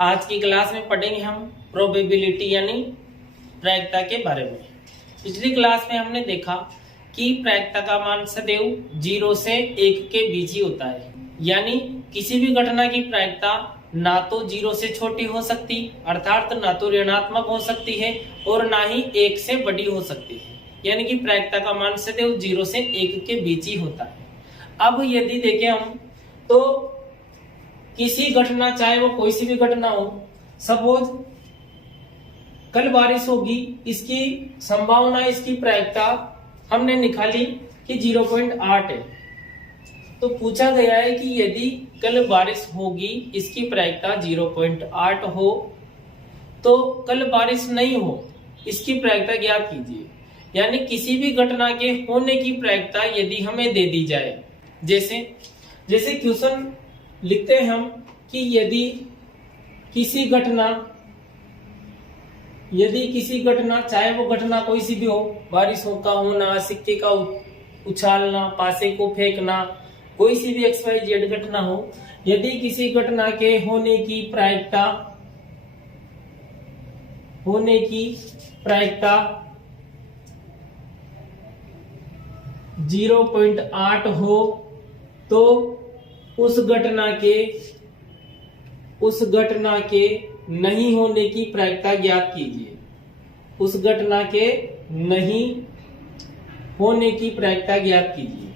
आज की क्लास में पढ़ेंगे हम प्रोबेबिलिटी यानी प्रायिकता के बारे में। पिछली क्लास में हमने देखा कि प्रायिकता का मान सदैव 0 से 1 के बीच ही होता है, यानी किसी भी घटना की प्रायिकता ना तो 0 से छोटी हो सकती अर्थात ना तो ऋणात्मक हो सकती है और ना ही 1 से बड़ी हो सकती है, यानी कि प्रायिकता का मान सदैव 0 से 1 के बीच ही होता है। अब यदि देखें हम तो किसी घटना, चाहे वो कोई सी भी घटना हो, सपोज कल बारिश होगी, इसकी संभावना, इसकी प्रायिकता हमने निकाली कि 0.8 है। तो पूछा गया है कि यदि कल बारिश होगी, इसकी प्रायिकता 0.8 हो, तो कल बारिश नहीं हो, इसकी प्रायिकता ज्ञात कीजिए। यानी किसी भी घटना के होने की प्रायिकता यदि हमें दे दी जाए, जैसे क्वेश्चन लिखते हैं हम कि यदि किसी घटना चाहे वो घटना कोई सी भी हो, बारिशों का होना, सिक्के का उछालना, पासे को फेंकना, कोई सी भी XYZ घटना हो, यदि किसी घटना के होने की प्रायिकता 0.8 हो, तो उस घटना के नहीं होने की प्रायिकता ज्ञात कीजिए। उस घटना के नहीं होने की प्रायिकता ज्ञात कीजिए।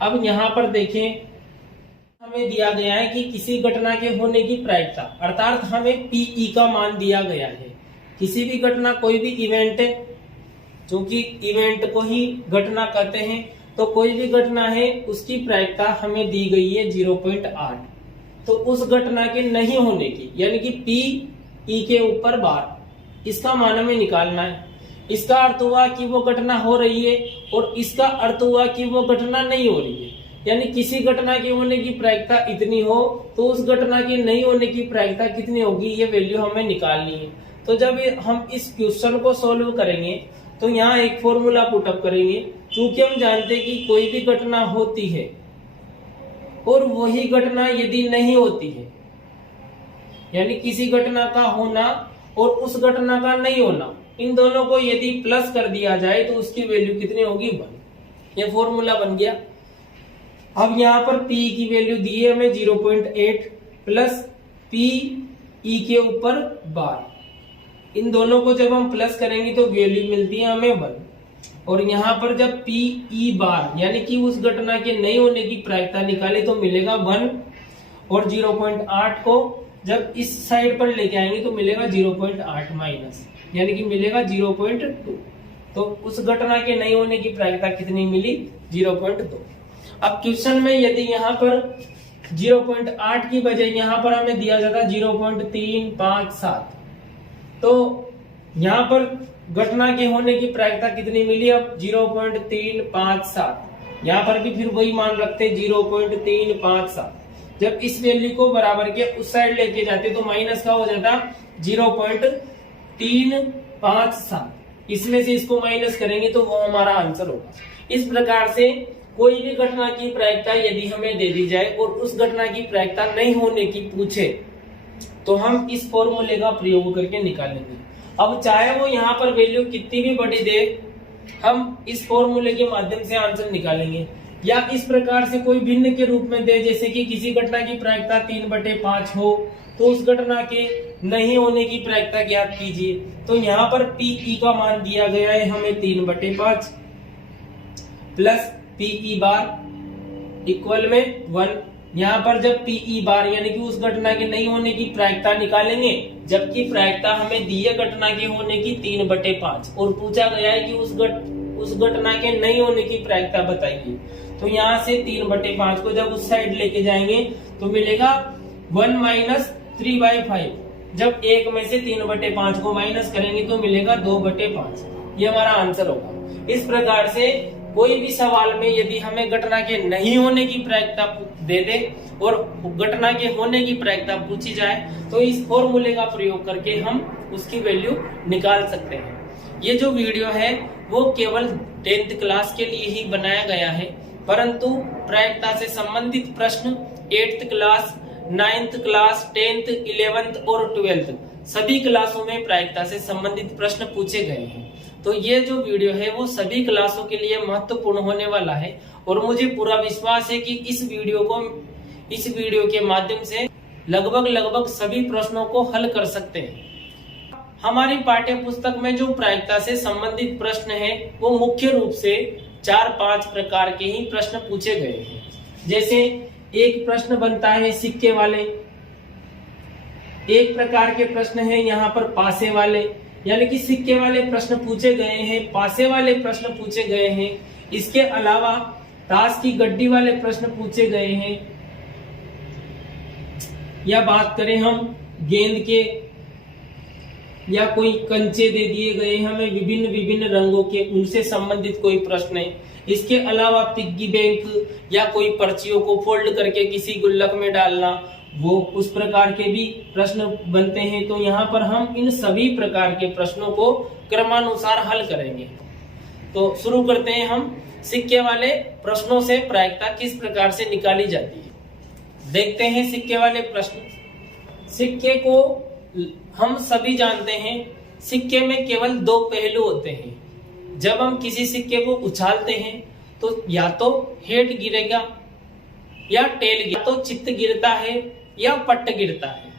अब यहां पर देखें, हमें दिया गया है कि किसी घटना के होने की प्रायिकता, अर्थात हमें PE का मान दिया गया है। किसी भी घटना, कोई भी इवेंट है, क्योंकि इवेंट को ही घटना कहते हैं, तो कोई भी घटना है उसकी प्रायिकता हमें दी गई है 0.8। तो उस घटना के नहीं होने की, यानी कि PE के ऊपर बार, इसका मान हमें निकालना है। इसका अर्थ हुआ कि वो घटना हो रही है और इसका अर्थ हुआ कि वो घटना नहीं हो रही है। यानी किसी घटना के होने की प्रायिकता इतनी हो तो उस घटना के नहीं होने की प्रायिकता कितनी होगी, ये वैल्यू हमें निकालनी है। तो जब हम इस क्वेश्चन को सॉल्व करेंगे तो यहाँ एक फॉर्मूला पुटअप करेंगे। क्योंकि हम जानते हैं कि कोई भी घटना होती है और वही घटना यदि नहीं होती है, यानी किसी घटना का होना और उस घटना का नहीं होना, इन दोनों को यदि प्लस कर दिया जाए तो उसकी वैल्यू कितनी होगी, 1। ये फॉर्मूला बन गया। अब यहाँ पर P की वैल्यू दी है हमें 0.8 प्लस PE के ऊपर बार। इन दोनों को जब हम प्लस करेंगे तो वैल्यू मिलती है हमें 1। और यहाँ पर जब PE बार यानी कि उस घटना के नहीं होने की प्रायिकता निकाले तो मिलेगा 1, और 0.8 को जब इस साइड पर लेके आएंगे तो मिलेगा 0.8 माइनस, यानी कि मिलेगा 0.2। तो उस घटना के नहीं होने की प्रायिकता कितनी मिली, 0.2। अब क्वेश्चन में यदि यहाँ पर 0.8 की बजाय यहाँ पर हमें दिया जाता 0.357, तो यहाँ पर घटना के होने की प्रायिकता कितनी मिली, अब 0.357। यहाँ पर भी फिर वही मान रखते 0.357। जब इस वैल्यू को बराबर के उस साइड लेके जाते तो माइनस का हो जाता 0.357। इसमें से इसको माइनस करेंगे तो वो हमारा आंसर होगा। इस प्रकार से कोई भी घटना की प्रायिकता यदि हमें दे दी जाए और उस घटना की प्रायिकता नहीं होने की पूछे तो हम इस फॉर्मूले का प्रयोग करके निकालेंगे। अब चाहे वो यहाँ पर वैल्यू कितनी भी बड़ी दे, हम इस फॉर्मूले के माध्यम से आंसर निकालेंगे। या इस प्रकार से कोई भिन्न के रूप में दे, जैसे कि किसी घटना की प्रायिकता 3/5 हो तो उस घटना के नहीं होने की प्रायिकता ज्ञात कीजिए। तो यहाँ पर PE का मान दिया गया है हमें 3/5 प्लस PE बार इक्वल में 1। यहाँ पर जब PE बार यानी कि उस घटना के नहीं होने की प्रायिकता निकालेंगे, जबकि प्रायिकता हमें दी है घटना के होने की 3/5 और पूछा गया है कि उस घटना के नहीं होने की प्रायिकता बताइए। तो यहाँ से 3/5 को जब उस साइड लेके जाएंगे तो मिलेगा 1 माइनस 3/5। जब 1 में से 3/5 को माइनस करेंगे तो मिलेगा 2/5। ये हमारा आंसर होगा। इस प्रकार से कोई भी सवाल में यदि हमें घटना के नहीं होने की प्रायिकता दे दे और घटना के होने की प्रायिकता पूछी जाए तो इस फॉर्मूले का प्रयोग करके हम उसकी वैल्यू निकाल सकते हैं। ये जो वीडियो है वो केवल 10th क्लास के लिए ही बनाया गया है। परंतु प्रायिकता से संबंधित प्रश्न 8th class, 9th class, 10th, 11th और 12th सभी क्लासों में प्रायिकता से संबंधित प्रश्न पूछे गए हैं। तो ये जो वीडियो है वो सभी क्लासों के लिए महत्वपूर्ण होने वाला है और मुझे पूरा विश्वास है कि इस वीडियो के माध्यम से लगभग सभी प्रश्नों को हल कर सकते हैं। हमारी पाठ्य पुस्तक में जो प्रायिकता से संबंधित प्रश्न है वो मुख्य रूप से 4-5 प्रकार के ही प्रश्न पूछे गए हैं। जैसे एक प्रश्न बनता है सिक्के वाले, एक प्रकार के प्रश्न है यहाँ पर पासे वाले, यानी कि सिक्के वाले प्रश्न पूछे गए हैं, पासे वाले प्रश्न पूछे गए हैं। इसके अलावा ताश की गड्डी वाले प्रश्न पूछे गए हैं, या बात करें हम गेंद के, या कोई कंचे दे दिए गए हमें विभिन्न रंगों के, उनसे संबंधित कोई प्रश्न है। इसके अलावा पिग्गी बैंक या कोई पर्चियों को फोल्ड करके किसी गुल्लक में डालना, वो उस प्रकार के भी प्रश्न बनते हैं। तो यहाँ पर हम इन सभी प्रकार के प्रश्नों को क्रमानुसार हल करेंगे। तो शुरू करते हैं हम सिक्के वाले प्रश्नों से प्रायिकता किस प्रकार से निकाली जाती है। देखते हैं सिक्के वाले प्रश्न। सिक्के को हम सभी जानते हैं, सिक्के में केवल 2 पहलू होते हैं। जब हम किसी सिक्के को उछालते हैं तो या तो हेड गिरेगा या टेल गिरेगा, तो चित्त गिरता है या पट्ट गिरता है।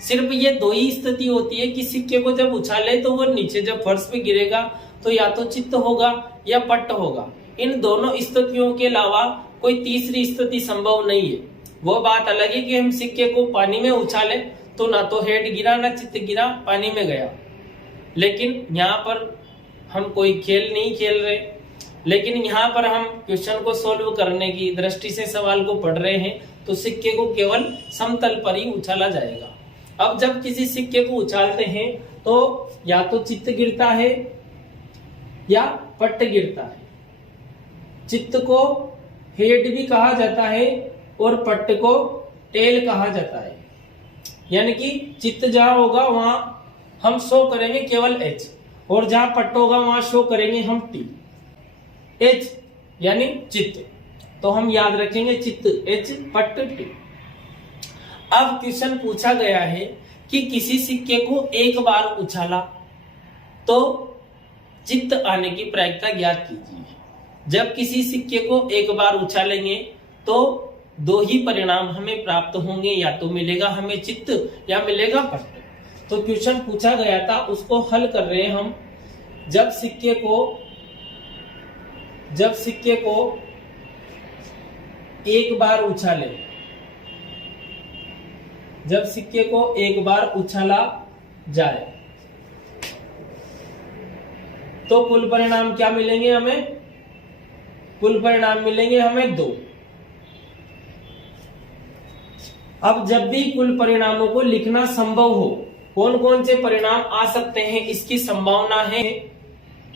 सिर्फ ये 2 ही स्थिति होती है कि सिक्के को जब उछाले तो वो नीचे जब फर्श पे गिरेगा तो या तो चित्त होगा या पट्ट होगा। इन दोनों स्थितियों के अलावा कोई तीसरी स्थिति संभव नहीं है। वो बात अलग है कि हम सिक्के को पानी में उछाले तो ना तो हेड गिरा ना चित्त गिरा, पानी में गया। लेकिन यहाँ पर हम कोई खेल नहीं खेल रहे, लेकिन यहाँ पर हम क्वेश्चन को सोल्व करने की दृष्टि से सवाल को पढ़ रहे हैं, तो सिक्के को केवल समतल पर ही उछाला जाएगा। अब जब किसी सिक्के को उछालते हैं तो या तो चित्त गिरता है या पट्ट गिरता है। चित्त को हेड भी कहा जाता है और पट्ट को टेल कहा जाता है। यानी कि चित्त जहां होगा वहां हम शो करेंगे केवल H, और जहां पट्ट होगा वहां शो करेंगे हम T। H यानी चित्त, तो हम याद रखेंगे चित्त H, पट्ट T। अब क्वेश्चन पूछा गया है कि किसी सिक्के को एक बार उछाला तो चित्त आने की प्रायिकता ज्ञात कीजिए। जब किसी सिक्के को एक बार उछालेंगे तो 2 ही परिणाम हमें प्राप्त होंगे, या तो मिलेगा हमें चित्त या मिलेगा पट्ट। तो क्वेश्चन पूछा गया था, उसको हल कर रहे हैं हम। जब सिक्के को एक बार उछाले, जब सिक्के को एक बार उछाला जाए तो कुल परिणाम क्या मिलेंगे हमें? कुल परिणाम मिलेंगे हमें 2। अब जब भी कुल परिणामों को लिखना संभव हो, कौन कौन से परिणाम आ सकते हैं इसकी संभावना है।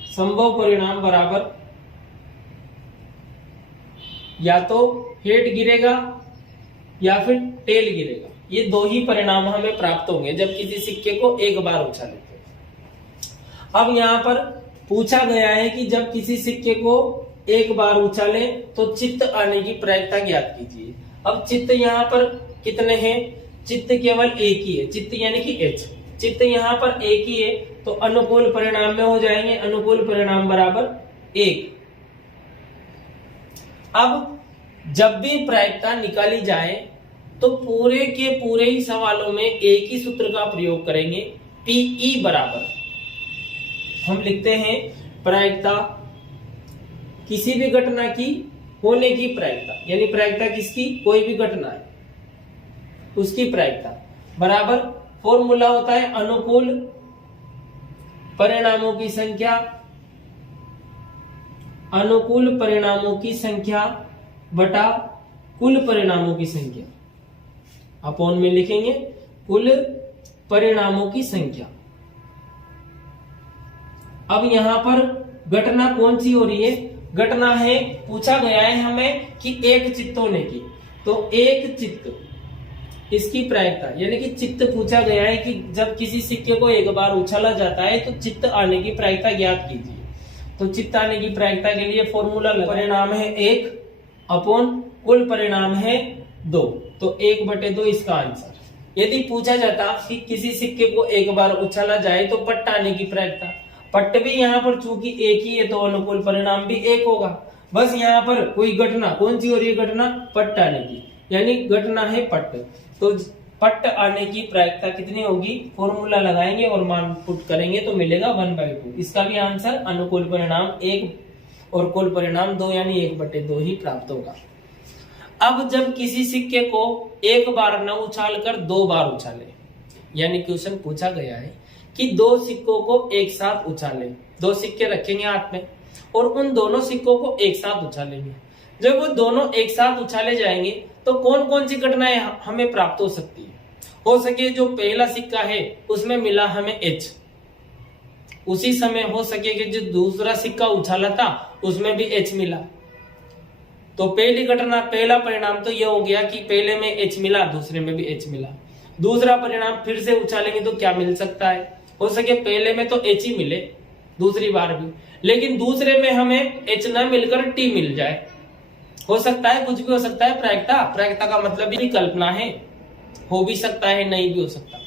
संभव परिणाम बराबर या तो हेड गिरेगा या फिर टेल गिरेगा। ये 2 ही परिणाम हमें प्राप्त होंगे जब किसी सिक्के को एक बार उछालेंगे। अब यहाँ पर पूछा गया है कि जब किसी सिक्के को एक बार उछाले तो चित्त आने की प्रायिकता ज्ञात कीजिए। अब चित्त यहाँ पर कितने हैं? चित्त केवल एक ही है, चित्त यानी कि H। चित्त यहाँ पर एक ही है, तो अनुकूल परिणाम में हो जाएंगे, अनुकूल परिणाम बराबर 1। अब जब भी प्रायिकता निकाली जाए तो पूरे के पूरे ही सवालों में एक ही सूत्र का प्रयोग करेंगे, PE बराबर हम लिखते हैं प्रायिकता किसी भी घटना की होने की प्रायिकता, यानी प्रायिकता किसकी? कोई भी घटना है उसकी प्रायिकता बराबर फॉर्मूला होता है अनुकूल परिणामों की संख्या, अनुकूल परिणामों की संख्या बटा कुल परिणामों की संख्या, अपॉन में लिखेंगे कुल परिणामों की संख्या। अब यहां पर घटना कौन सी हो रही है? घटना है, पूछा गया है हमें कि एक चित्त होने की, तो एक चित्त इसकी प्रायिकता, यानी कि चित्त पूछा गया है कि जब किसी सिक्के को एक बार उछाला जाता है तो चित्त आने की प्रायिकता ज्ञात कीजिए। तो चित्त आने की प्रायिकता के लिए फॉर्मूला परिणाम है 1 अपॉन कुल परिणाम है 2, तो 1/2 इसका आंसर। यदि पूछा जाता कि किसी सिक्के को एक बार उछाला जाए तो पट्ट आने की प्रायिकता, पट्ट भी यहाँ पर चूंकि एक ही है तो अनुकूल परिणाम भी एक होगा। बस यहाँ पर कोई घटना कौन सी हो रही है, घटना पट्ट आने की, यानी घटना है पट्ट, तो पट्ट आने की प्रायिकता कितनी होगी, फॉर्मूला लगाएंगे और मान पुट करेंगे तो मिलेगा 1/2। इसका भी आंसर अनुकूल परिणाम 1 और कुल परिणाम 2 यानी 1/2 ही प्राप्त होगा। अब जब किसी सिक्के को एक बार न उछाल कर 2 बार उछाले, यानी क्वेश्चन पूछा गया है कि 2 सिक्कों को एक साथ उछाले, 2 सिक्के रखेंगे हाथ में और उन दोनों सिक्कों को एक साथ उछालेंगे। जब वो दोनों एक साथ उछाले जाएंगे तो कौन कौन सी घटनाएं हमें प्राप्त हो सकती है। हो सके जो पहला सिक्का है उसमें मिला हमें H, उसी समय हो सके कि जो दूसरा सिक्का उछाला था उसमें भी H मिला। तो पहली घटना, पहला परिणाम तो यह हो गया कि पहले में H मिला, दूसरे में भी H मिला। दूसरा परिणाम फिर से उछालेंगे तो क्या मिल सकता है, हो सके पहले में तो H ही मिले दूसरी बार भी, लेकिन दूसरे में हमें H न मिलकर T मिल जाए, हो सकता है, कुछ भी हो सकता है। प्रायिकता का मतलब ही कल्पना है, हो भी सकता है नहीं भी हो सकता।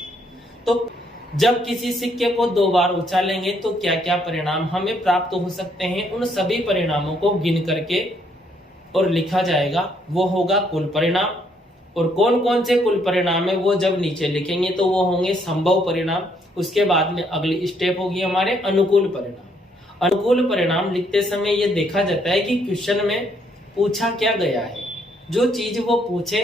तो जब किसी सिक्के को 2 बार उछालेंगे तो क्या क्या परिणाम हमें प्राप्त हो सकते हैं, उन सभी परिणामों को गिन करके और लिखा जाएगा, वो होगा कुल परिणाम। और कौन कौन से कुल परिणाम है वो जब नीचे लिखेंगे तो वो होंगे संभव परिणाम। उसके बाद में अगली स्टेप होगी हमारे अनुकूल परिणाम। अनुकूल परिणाम लिखते समय ये देखा जाता है कि क्वेश्चन में पूछा क्या गया है, जो चीज वो पूछे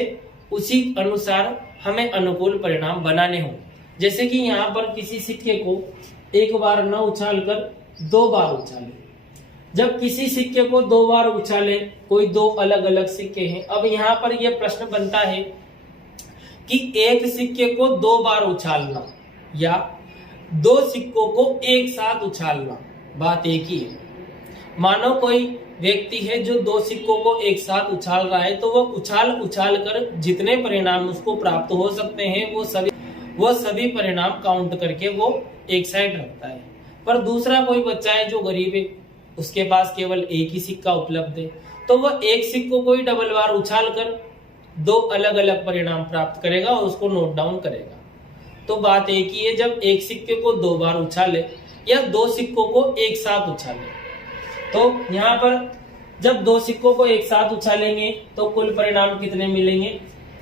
उसी अनुसार हमें अनुकूल परिणाम बनाने होंगे। जैसे कि यहाँ पर किसी सिक्के को एक बार न उछाल कर 2 बार उछाले, जब किसी सिक्के को 2 बार उछाले, कोई 2 अलग अलग सिक्के हैं, अब यहाँ पर यह प्रश्न बनता है कि एक सिक्के को 2 बार उछालना या 2 सिक्कों को एक साथ उछालना, बात एक ही है। मानो कोई व्यक्ति है जो 2 सिक्कों को एक साथ उछाल रहा है, तो वो उछाल कर जितने परिणाम उसको प्राप्त हो सकते हैं वो सभी परिणाम काउंट करके वो एक साइड रखता है। पर दूसरा कोई बच्चा है जो गरीब है, उसके पास केवल एक ही सिक्का उपलब्ध है, तो वह एक सिक्कों को ही डबल बार उछाल कर 2 अलग अलग परिणाम प्राप्त करेगा और उसको नोट डाउन करेगा। तो बात एक ही है, जब एक सिक्के को 2 बार उछाले या 2 सिक्कों को एक साथ उछाले, तो यहाँ पर जब 2 सिक्कों को एक साथ उछालेंगे तो कुल परिणाम कितने मिलेंगे,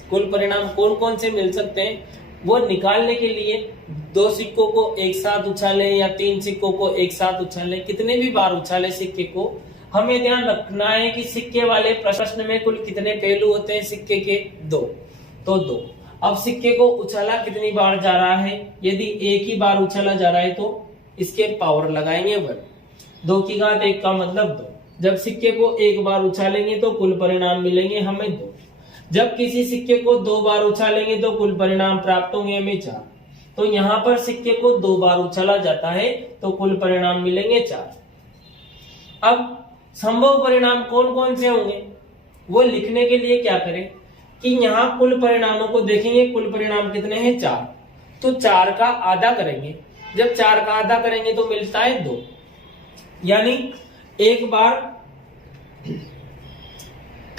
कुल परिणाम कौन कौन से मिल सकते हैं, वो निकालने के लिए 2 सिक्कों को एक साथ उछाले या 3 सिक्कों को एक साथ उछाले, कितने भी बार उछाले सिक्के को, हमें ध्यान रखना है कि सिक्के वाले प्रश्न में कुल कितने पहलू होते हैं, सिक्के के 2, तो 2। अब सिक्के को उछाला कितनी बार जा रहा है, यदि एक ही बार उछाला जा रहा है तो इसके पावर लगाएंगे 1, 2 की घात 1 का मतलब 2। जब सिक्के को एक बार उछालेंगे तो कुल परिणाम मिलेंगे हमें 2। जब किसी सिक्के को 2 बार उछालेंगे तो कुल परिणाम प्राप्त होंगे हमें 4। तो यहाँ पर सिक्के को 2 बार उछाला जाता है तो कुल परिणाम मिलेंगे 4। अब संभव परिणाम कौन कौन से होंगे वो लिखने के लिए क्या करें कि यहाँ कुल परिणामों को देखेंगे, कुल परिणाम कितने हैं 4, तो 4 का आधा करेंगे। जब 4 का आधा करेंगे तो मिलता है 2, यानी एक बार,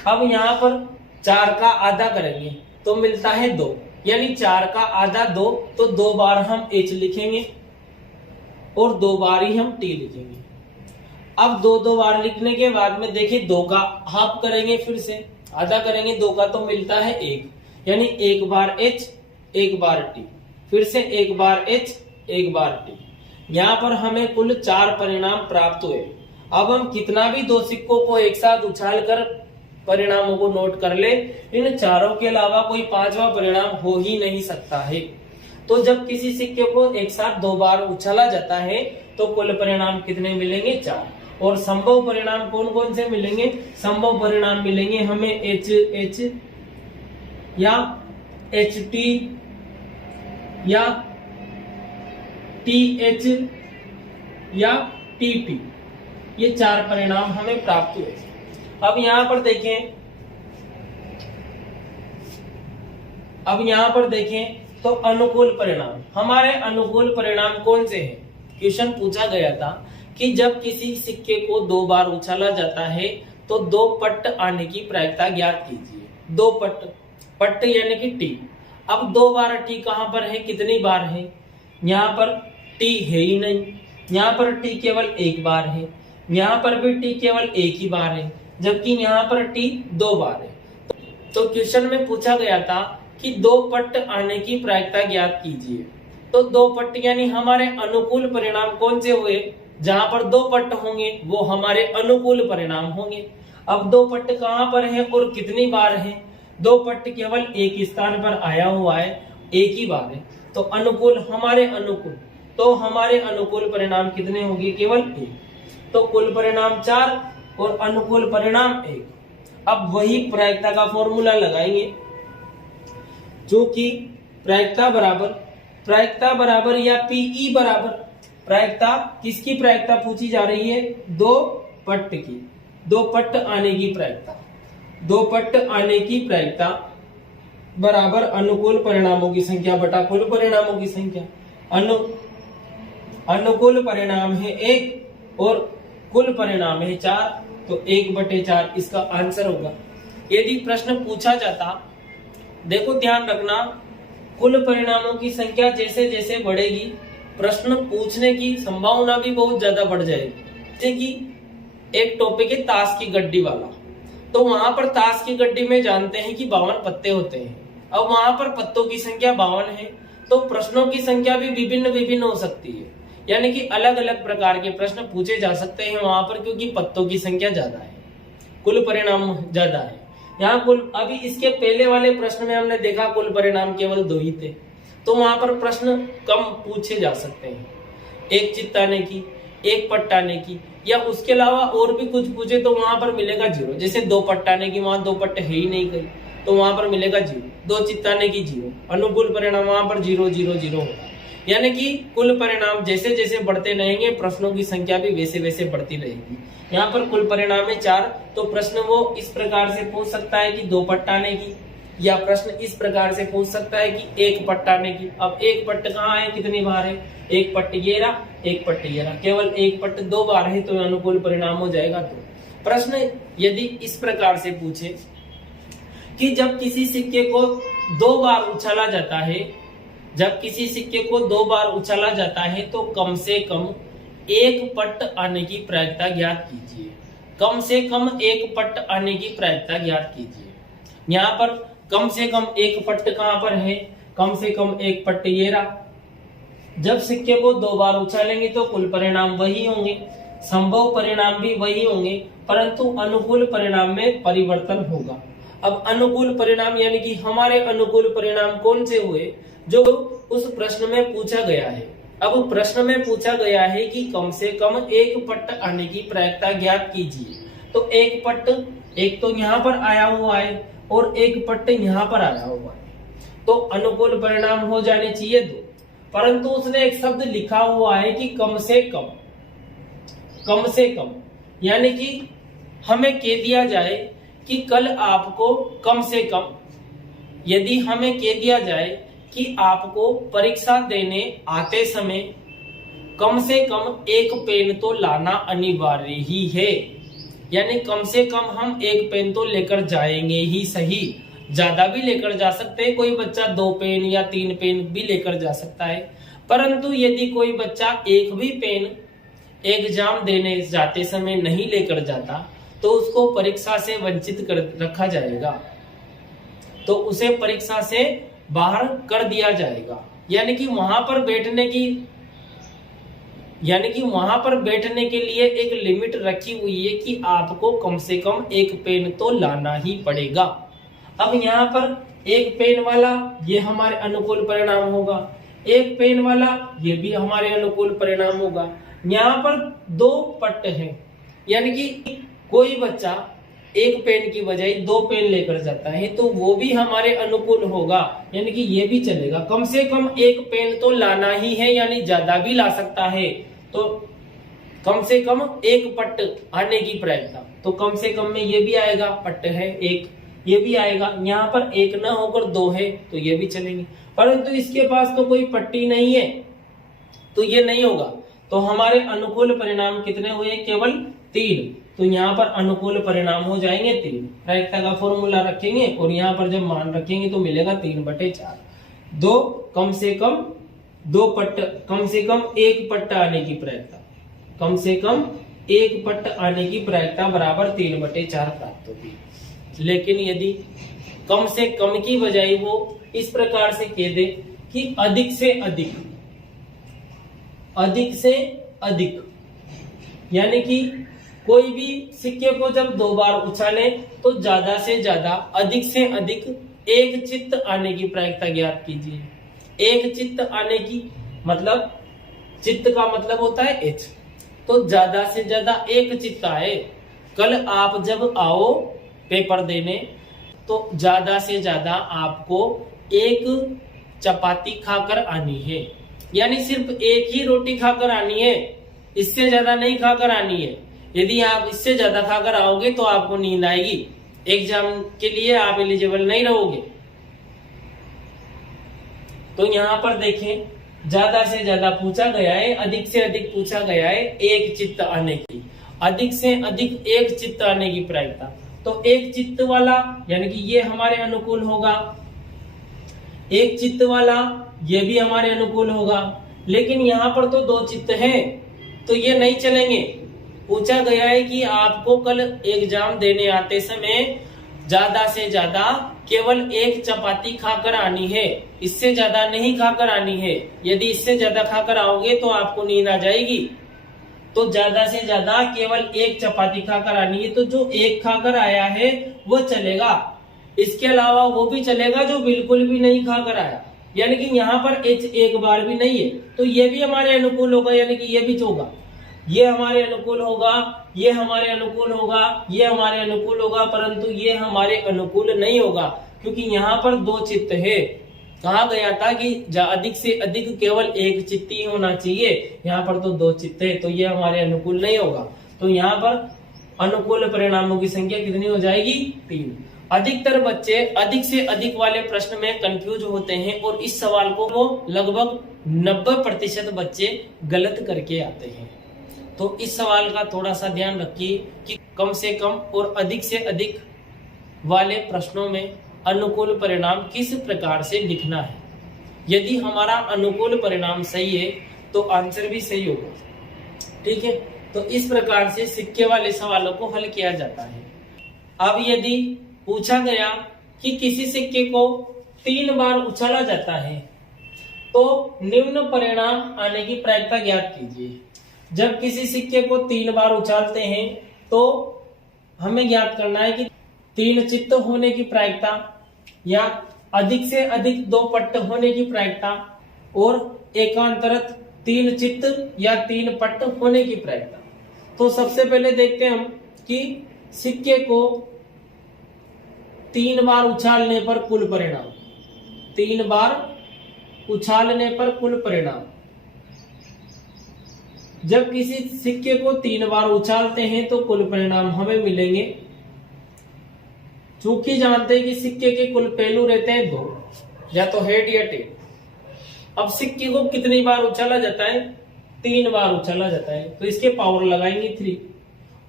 अब यहाँ पर 4 का आधा करेंगे तो मिलता है 2, यानी 4 का आधा 2, तो 2 बार हम H लिखेंगे और 2 बार ही हम T लिखेंगे। अब 2 बार लिखने के बाद में देखिए 2 का हाफ करेंगे, फिर से आधा करेंगे 2 का तो मिलता है 1, यानी 1 बार H 1 बार T, फिर से 1 बार H 1 बार T। यहाँ पर हमें कुल 4 परिणाम प्राप्त हुए। अब हम कितना भी 2 सिक्कों को एक साथ उछाल कर परिणामों को नोट कर ले, इन चारों के अलावा कोई 5वां परिणाम हो ही नहीं सकता है। तो जब किसी सिक्के को एक साथ 2 बार उछाला जाता है तो कुल परिणाम कितने मिलेंगे 4। और संभव परिणाम कौन कौन से मिलेंगे, संभव परिणाम मिलेंगे हमें HH या HT या TH या TT, ये 4 परिणाम हमें प्राप्त हुए। अब यहाँ पर देखें तो अनुकूल परिणाम, हमारे अनुकूल परिणाम कौन से हैं। क्वेश्चन पूछा गया था कि जब किसी सिक्के को 2 बार उछाला जाता है तो दो पट्ट आने की प्रायिकता ज्ञात कीजिए। दो पट्ट, पट्ट यानी कि टी। अब दो बार टी कहां पर है, कितनी बार है? यहाँ पर टी है ही नहीं, यहाँ पर टी केवल एक बार है, यहाँ पर भी टी केवल एक ही बार है, जबकि यहाँ पर टी दो बार है। तो क्वेश्चन में पूछा गया था कि दो पट्ट आने की प्रायिकता ज्ञात कीजिए। तो दो पट्ट यानी हमारे अनुकूल परिणाम कौन से हुए? जहां पर दो पट्ट होंगे वो हमारे अनुकूल परिणाम होंगे। अब दो पट्ट कहां पर है और कितनी बार है? दो पट्ट केवल एक स्थान पर आया हुआ है, एक ही बार है। तो अनुकूल, हमारे अनुकूल, तो हमारे अनुकूल परिणाम कितने होंगे? केवल एक। तो कुल परिणाम 4 और अनुकूल परिणाम 1। अब वही प्रायिकता का फॉर्मूला लगाएंगे, जो कि प्रायिकता बराबर या पीई बराबर, प्रायिकता किसकी प्रायिकता पूछी जा रही है? दो पट्ट की, दो पट्ट आने की प्रायिकता। दो पट्ट आने की प्रायिकता बराबर अनुकूल परिणामों की संख्या बटा कुल परिणामों की संख्या। अनुकूल परिणाम है 1 और कुल परिणाम है 4, तो 1/4 इसका आंसर होगा। यदि प्रश्न पूछा जाता, देखो ध्यान रखना, कुल परिणामों की संख्या जैसे जैसे बढ़ेगी प्रश्न पूछने की संभावना भी बहुत ज्यादा बढ़ जाएगी। जैसे कि एक टॉपिक है ताश की गड्डी वाला, तो वहां पर ताश की गड्डी में जानते हैं कि 52 पत्ते होते हैं। अब वहां पर पत्तों की संख्या 52 है, तो प्रश्नों की संख्या भी विभिन्न हो सकती है, यानी कि अलग अलग प्रकार के प्रश्न पूछे जा सकते हैं वहां पर, क्योंकि पत्तों की संख्या ज्यादा है, कुल परिणाम ज्यादा है। यहाँ कुल, अभी इसके पहले वाले प्रश्न में हमने देखा कुल परिणाम केवल 2 ही थे, तो वहां पर प्रश्न कम पूछे जा सकते हैं, एक चित्ताने की, एक पट्टाने की, या उसके अलावा और भी कुछ पूछे तो वहां पर मिलेगा 0। जैसे 2 पट्टाने की, वहां 2 पट्ट है ही नहीं गई, तो वहां पर मिलेगा 0। 2 चित्ताने की 0, अनुकूल परिणाम वहां पर 0 0 0 होगा। यानी कि कुल परिणाम जैसे जैसे बढ़ते रहेंगे प्रश्नों की संख्या भी वैसे वैसे बढ़ती रहेगी। यहाँ पर कुल परिणाम है 4, तो प्रश्न वो इस प्रकार से पूछ सकता है कि 2 पट्टाने की, या प्रश्न इस प्रकार से पूछ सकता है कि 1 पट्टाने की। अब 1 पट्ट कहाँ है, कितनी बार है? 1 पट्ट ये रहा, 1 पट्ट ये रहा, केवल 1 पट्ट 2 बार है, तो अनुकूल परिणाम हो जाएगा 2। प्रश्न यदि इस प्रकार से पूछे कि जब किसी सिक्के को 2 बार उछाला जाता है, जब किसी सिक्के को 2 बार उछाला जाता है तो कम से कम 1 पट्ट आने की प्रायिकता ज्ञात कीजिए। कम से कम 1 पट्ट आने की प्रायिकता ज्ञात कीजिए। यहाँ पर कम से कम 1 पट्ट कहाँ पर है? कम से कम 1 पट्ट ये रहा। जब सिक्के को 2 बार उछालेंगे तो कुल परिणाम वही होंगे, संभव परिणाम भी वही होंगे, परंतु अनुकूल परिणाम में परिवर्तन होगा। अब अनुकूल परिणाम यानी कि हमारे अनुकूल परिणाम कौन से हुए? जो उस प्रश्न में पूछा गया है। अब प्रश्न में पूछा गया है कि कम से कम 1 पट्ट आने की प्रायिकता ज्ञात कीजिए, तो 1 पट्ट, एक तो यहाँ पर आया हुआ है और 1 पट्ट यहाँ पर आया हुआ है, तो अनुकूल परिणाम हो जाने चाहिए 2, परंतु उसने एक शब्द लिखा हुआ है कि कम से कम। कम से कम यानी कि हमें कह दिया जाए कि कल आपको कम से कम, यदि हमें कह दिया जाए कि आपको परीक्षा देने आते समय कम से कम 1 पेन तो लाना अनिवार्य ही है, यानी कम से कम हम 1 पेन तो लेकर जाएंगे ही सही, ज्यादा भी लेकर जा सकते हैं, कोई बच्चा 2 पेन या 3 पेन भी लेकर जा सकता है। परंतु यदि कोई बच्चा 1 भी पेन एग्जाम देने जाते समय नहीं लेकर जाता तो उसको परीक्षा से वंचित कर रखा जाएगा, तो उसे परीक्षा से बाहर कर दिया जाएगा। यानी कि वहां पर बैठने के लिए एक लिमिट रखी हुई है कि आपको कम से कम 1 पेन तो लाना ही पड़ेगा। अब यहाँ पर 1 पेन वाला ये हमारे अनुकूल परिणाम होगा, 1 पेन वाला ये भी हमारे अनुकूल परिणाम होगा। यहाँ पर 2 पट्ट हैं, यानी कि कोई बच्चा 1 पेन की बजाय 2 पेन लेकर जाता है तो वो भी हमारे अनुकूल होगा, यानी कि ये भी चलेगा। कम से कम 1 पेन तो लाना ही है, यानी ज्यादा भी ला सकता है, तो कम से कम 1 पट्ट आने की प्रायिकता, तो कम से कम में ये भी आएगा, पट्ट है 1, ये भी आएगा। यहाँ पर 1 न होकर 2 है तो ये भी चलेंगे, परंतु इसके पास तो कोई पट्टी नहीं है तो ये नहीं होगा। तो हमारे अनुकूल परिणाम कितने हुए? केवल 3। तो यहाँ पर अनुकूल परिणाम हो जाएंगे 3। प्रायिकता का फॉर्मूला रखेंगे और यहाँ पर जब मान रखेंगे तो मिलेगा 3/4। दो कम से कम एक पट्ट आने की प्रायिकता, कम से कम एक पट्ट आने की प्रायिकता बराबर 3/4 प्राप्त होगी। लेकिन यदि कम से कम की बजाय वो इस प्रकार से कह दे कि अधिक से अधिक, यानी कि कोई भी सिक्के को जब 2 बार उछाले तो ज्यादा से ज्यादा, अधिक से अधिक एक चित्त आने की प्रायिकता ज्ञात कीजिए। एक चित्त आने की मतलब, चित्त का मतलब होता है एच, तो ज्यादा से ज्यादा एक चित्त आए। कल आप जब आओ पेपर देने तो ज्यादा से ज्यादा आपको एक चपाती खाकर आनी है, यानी सिर्फ एक ही रोटी खाकर आनी है, इससे ज्यादा नहीं खाकर आनी है। यदि आप इससे ज्यादा खाकर आओगे तो आपको नींद आएगी, एग्जाम के लिए आप एलिजिबल नहीं रहोगे। तो यहाँ पर देखें, ज्यादा से ज्यादा पूछा गया है, अधिक से अधिक पूछा गया है एक चित्त आने की, अधिक से अधिक एक चित्त आने की प्रायिकता। तो एक चित्त वाला यानी कि ये हमारे अनुकूल होगा, एक चित्त वाला ये भी हमारे अनुकूल होगा। लेकिन यहाँ पर तो 2 चित्त हैं तो ये नहीं चलेंगे। पूछा गया है कि आपको कल एग्जाम देने आते समय ज्यादा से ज्यादा केवल एक चपाती खाकर आनी है, इससे ज्यादा नहीं खाकर आनी है। यदि इससे ज्यादा खाकर आओगे तो आपको नींद आ जाएगी। तो ज्यादा से ज्यादा केवल एक चपाती खाकर आनी है, तो जो एक खाकर आया है वो चलेगा। इसके अलावा वो भी चलेगा जो बिल्कुल भी नहीं खाकर आया, यानी कि यहाँ पर एच एक बार भी नहीं है, तो ये भी हमारे अनुकूल होगा, यानी कि ये भी होगा, ये हमारे अनुकूल होगा, ये हमारे अनुकूल होगा, ये हमारे अनुकूल होगा, परंतु ये हमारे अनुकूल नहीं होगा क्योंकि यहाँ पर 2 चित्त है। कहा गया था कि अधिक से अधिक केवल एक चित्त ही होना चाहिए, यहाँ पर तो 2 चित्त है, तो ये हमारे अनुकूल नहीं होगा। तो यहाँ पर अनुकूल परिणामों की संख्या कितनी हो जाएगी? 3। अधिकतर बच्चे अधिक से अधिक वाले प्रश्न में कंफ्यूज होते हैं और इस सवाल को वो लगभग 90% बच्चे गलत करके आते हैं। तो इस सवाल का थोड़ा सा ध्यान रखिए कि कम से कम और अधिक से अधिक वाले प्रश्नों में अनुकूल परिणाम किस प्रकार से लिखना है। यदि हमारा अनुकूल परिणाम सही है तो आंसर भी सही होगा, ठीक है। तो इस प्रकार से सिक्के वाले सवालों को हल किया जाता है। अब यदि पूछा गया कि किसी सिक्के को 3 बार उछाला जाता है तो निम्न परिणाम आने की प्रायिकता ज्ञात कीजिए। जब किसी सिक्के को 3 बार उछालते हैं तो हमें ज्ञात करना है कि 3 चित्त होने की प्रायिकता या अधिक से अधिक 2 पट्ट होने की प्रायिकता और एकांतरत 3 चित्त या 3 पट्ट होने की प्रायिकता। तो सबसे पहले देखते हैं हम कि सिक्के को 3 बार उछालने पर कुल परिणाम, 3 बार उछालने पर कुल परिणाम। जब किसी सिक्के को 3 बार उछालते हैं तो कुल परिणाम हमें मिलेंगे। चूंकि जानते हैं कि सिक्के के कुल पहलू रहते हैं 2, या तो हेड या टेल। अब सिक्के को कितनी बार उछाला जाता है? 3 बार उछाला जाता है, तो इसके पावर लगाएंगे 3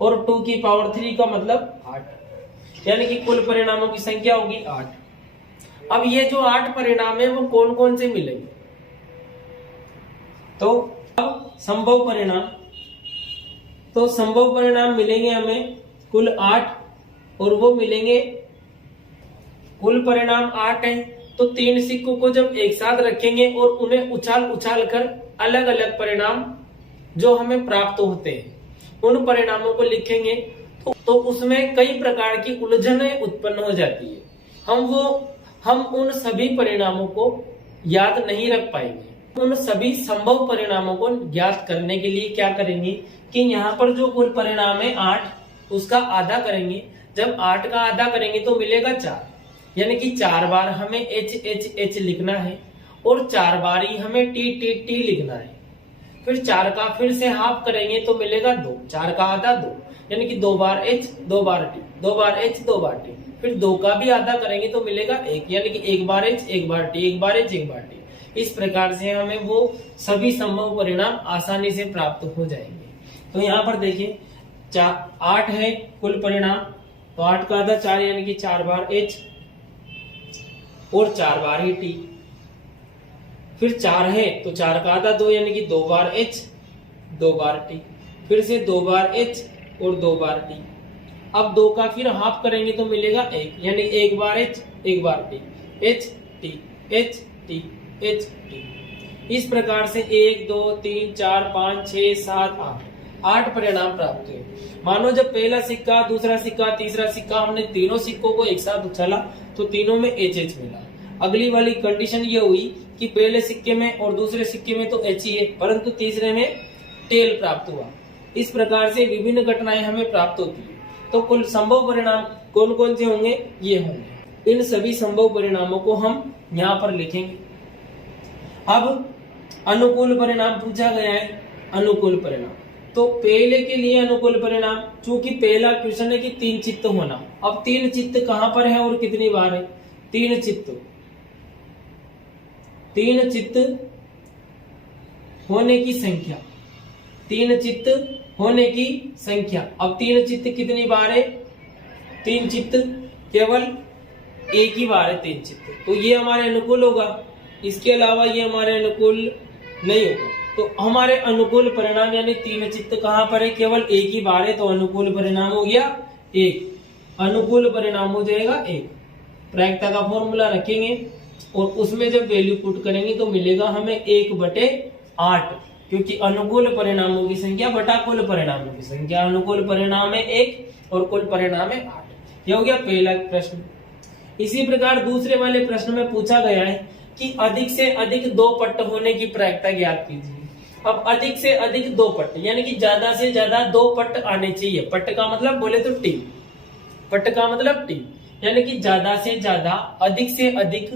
और 2 की पावर 3 का मतलब 8, यानी कि कुल परिणामों की संख्या होगी 8। अब ये जो 8 परिणाम है वो कौन कौन से मिलेंगे? तो अब संभव परिणाम, तो संभव परिणाम मिलेंगे हमें कुल 8 और वो मिलेंगे, कुल परिणाम 8 है। तो 3 सिक्कों को जब एक साथ रखेंगे और उन्हें उछाल उछाल कर अलग अलग परिणाम जो हमें प्राप्त होते हैं उन परिणामों को लिखेंगे तो उसमें कई प्रकार की उलझनें उत्पन्न हो जाती है। हम उन सभी परिणामों को याद नहीं रख पाएंगे। उन सभी संभव परिणामों को ज्ञात करने के लिए क्या करेंगे कि यहाँ पर जो कुल परिणाम है 8, उसका आधा करेंगे। जब 8 का आधा करेंगे तो मिलेगा 4, यानी कि 4 बार हमें एच एच एच लिखना है और 4 बार ही हमें टी टी टी लिखना है। फिर 4 का फिर से हाफ करेंगे तो मिलेगा 2, 4 का आधा 2, यानी कि 2 बार एच 2 बार टी, 2 बार एच 2 बार टी। फिर 2 का भी आधा करेंगे तो मिलेगा 1, यानी कि 1 बार एच 1 बार टी, 1 बार एच 1 बार टी। इस प्रकार से हमें वो सभी संभव परिणाम आसानी से प्राप्त हो जाएंगे। तो यहाँ पर देखिए 8 है कुल परिणाम, तो 8 का आधा 4 यानी कि 4 बार H और 4 बार ही T। फिर 4 है तो 4 का आधा 2 यानी कि 2 बार H 2 बार T, फिर से 2 बार H और 2 बार T। अब 2 का फिर हाफ करेंगे तो मिलेगा 1 यानी 1 बार H 1 बार T, H T H T H T। इस प्रकार से 1 2 3 4 5 6 7 8 परिणाम प्राप्त हुए। मानो जब पहला सिक्का, दूसरा सिक्का, तीसरा सिक्का हमने तीनों सिक्कों को एक साथ उछाला तो तीनों में HH मिला। अगली वाली कंडीशन ये हुई कि पहले सिक्के में और दूसरे सिक्के में तो H ही है, परंतु तीसरे में टेल प्राप्त हुआ। इस प्रकार से विभिन्न घटनाएं हमें प्राप्त होती है। तो कुल संभव परिणाम कौन कौन से होंगे? ये होंगे। इन सभी संभव परिणामों को हम यहाँ पर लिखेंगे। अब अनुकूल परिणाम पूछा गया है। अनुकूल परिणाम, तो पहले के लिए अनुकूल परिणाम, चूंकि पहला क्वेश्चन है कि 3 चित्त होना। अब 3 चित्त कहां पर है और कितनी बार है? 3 चित्त होने की संख्या, 3 चित्त होने की संख्या। अब 3 चित्त कितनी बार है? 3 चित्त केवल एक ही बार है 3 चित्त, तो ये हमारे अनुकूल होगा। इसके अलावा ये हमारे अनुकूल नहीं होगा। तो हमारे अनुकूल परिणाम यानी 3 चित्त कहां पर है? केवल एक ही बार है, तो अनुकूल परिणाम हो गया 1। अनुकूल परिणाम हो जाएगा 1। प्रायिकता का फॉर्मूला रखेंगे और उसमें जब वैल्यू पुट करेंगे तो मिलेगा हमें 1/8, क्योंकि अनुकूल परिणामों की संख्या बटा कुल परिणामों की संख्या। अनुकूल परिणाम है 1 और कुल परिणाम है 8। यह हो गया पहला प्रश्न। इसी प्रकार दूसरे वाले प्रश्न में पूछा गया है कि अधिक से अधिक 2 पट्ट होने की प्रायिकता ज्ञात कीजिए। अब अधिक से अधिक 2 पट्ट यानी कि ज्यादा से ज्यादा 2 पट्ट आने चाहिए। पट्ट का मतलब बोले तो टीम, पट्ट का मतलब टीम, यानी कि ज्यादा से ज्यादा, अधिक से अधिक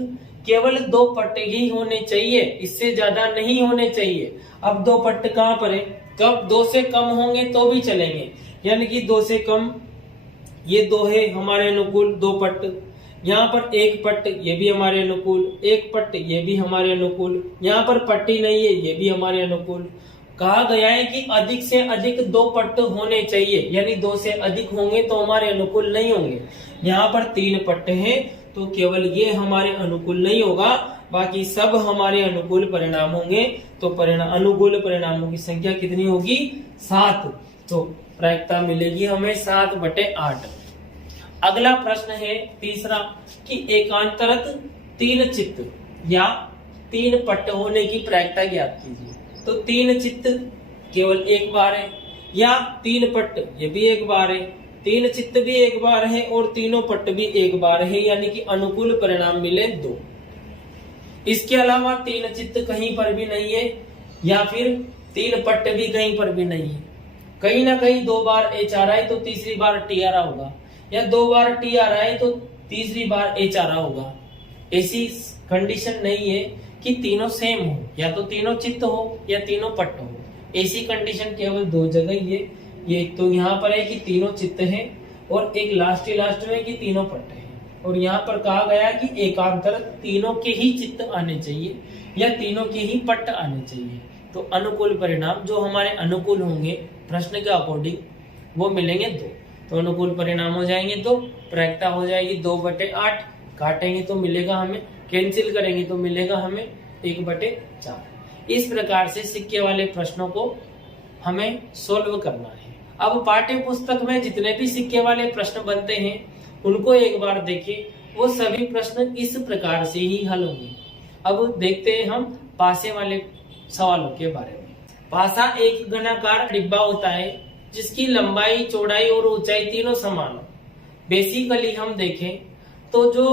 केवल 2 पट्ट ही होने चाहिए, इससे ज्यादा नहीं होने चाहिए। अब 2 पट्ट कहां पर है? कब 2 से कम होंगे तो भी चलेंगे, यानी कि 2 से कम, ये 2 है हमारे अनुकूल 2 पट्ट, यहाँ पर 1 पट्ट ये भी हमारे अनुकूल, 1 पट्ट ये भी हमारे अनुकूल, यहाँ पर पट्टी नहीं है ये भी हमारे अनुकूल। कहा गया है कि अधिक से अधिक 2 पट्ट होने चाहिए, यानी 2 से अधिक होंगे तो हमारे अनुकूल नहीं होंगे। यहाँ पर 3 पट्ट हैं तो केवल ये हमारे अनुकूल नहीं होगा, बाकी सब हमारे अनुकूल परिणाम होंगे। तो अनुकूल परिणामों की संख्या कितनी होगी? 7। तो प्रायिकता मिलेगी हमें 7/8। अगला प्रश्न है तीसरा कि एकांतरत 3 चित्त या 3 पट्ट होने की प्रायिकता ज्ञात कीजिए। तो 3 चित्त केवल एक बार है, या 3 पट्ट ये भी एक बार है, 3 चित्त भी एक बार है और तीनों पट्ट भी एक बार है, यानी कि अनुकूल परिणाम मिले 2। इसके अलावा 3 चित्त कहीं पर भी नहीं है, या फिर 3 पट्ट भी कहीं पर भी नहीं है। कहीं ना कहीं 2 बार H आ रहा है तो तीसरी बार T आ रहा होगा, या 2 बार T आ रहा है तो तीसरी बार H आ रहा होगा। ऐसी कंडीशन नहीं है कि तीनों सेम हो, या तो तीनों चित्त हो या तीनों पट्ट हो। ऐसी कंडीशन केवल 2 जगह ही है। ये तो यहाँ पर है कि तीनों चित्त हैं, और एक लास्ट में कि तीनों पट्ट हैं। और यहाँ पर कहा गया कि एकांतर तीनों के ही चित्त आने चाहिए या तीनों के ही पट्ट आने चाहिए। तो अनुकूल परिणाम जो हमारे अनुकूल होंगे प्रश्न के अकॉर्डिंग वो मिलेंगे 2। तो अनुकूल परिणाम हो जाएंगे 2, प्रायिकता हो जाएगी 2/8। काटेंगे तो मिलेगा हमें, कैंसिल करेंगे तो मिलेगा हमें 1/4। इस प्रकार से सिक्के वाले प्रश्नों को हमें सोल्व करना है। अब पाठ्य पुस्तक में जितने भी सिक्के वाले प्रश्न बनते हैं उनको एक बार देखें, वो सभी प्रश्न इस प्रकार से ही हल होंगे। अब देखते हैं हम पासे वाले सवालों के बारे में। पासा एक घनाकार डिब्बा होता है जिसकी लंबाई, चौड़ाई और ऊंचाई तीनों समान हो। बेसिकली हम देखें तो जो